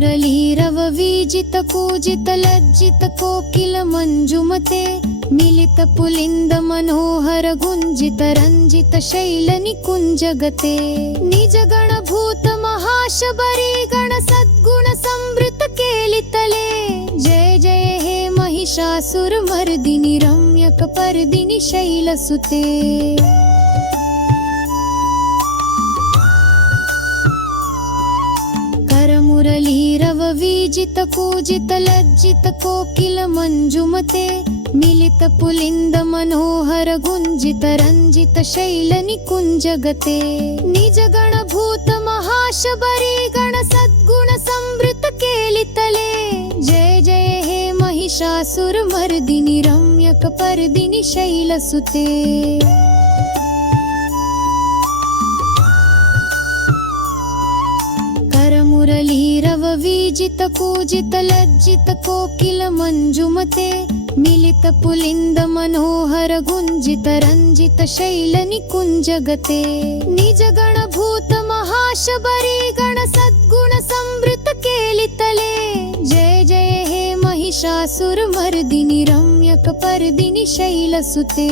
करमुरलीरववीजित कूजित लज्जित कोकिल मंजुमते मिलित पुलिंद मनोहर गुंजित रंजित शैल निकुंजगते निज गण भूत महाशबरी गण सद्गुण संवृत केलितले जय जय हे महिषासुर मर्दिनी रम्यक पर्दिनी शैलसुते करमुरलीरववीजित कूजित लज्जित कोकिल मंजुमते मिलित पुलिंद मनोहर गुंजित रंजित शैल निकुंजगते निज गण भूत महाशबरी गण सद्गुण संवृत केलितले जय जय हे महिषासुर मर्दिनी रम्यक पर्दिनी शैलसुते करमुरलीरववीजित कूजित लज्जित कोकिल मंजुमते मिलित पुलिंद मनोहर गुंजित रंजित शैल निकुंजगते निज गण भूत महाशबरी गण सद्गुण संवृत केलितले जय जय हे महिषासुर मर्दिनी रम्यक पर्दिनी शैलसुते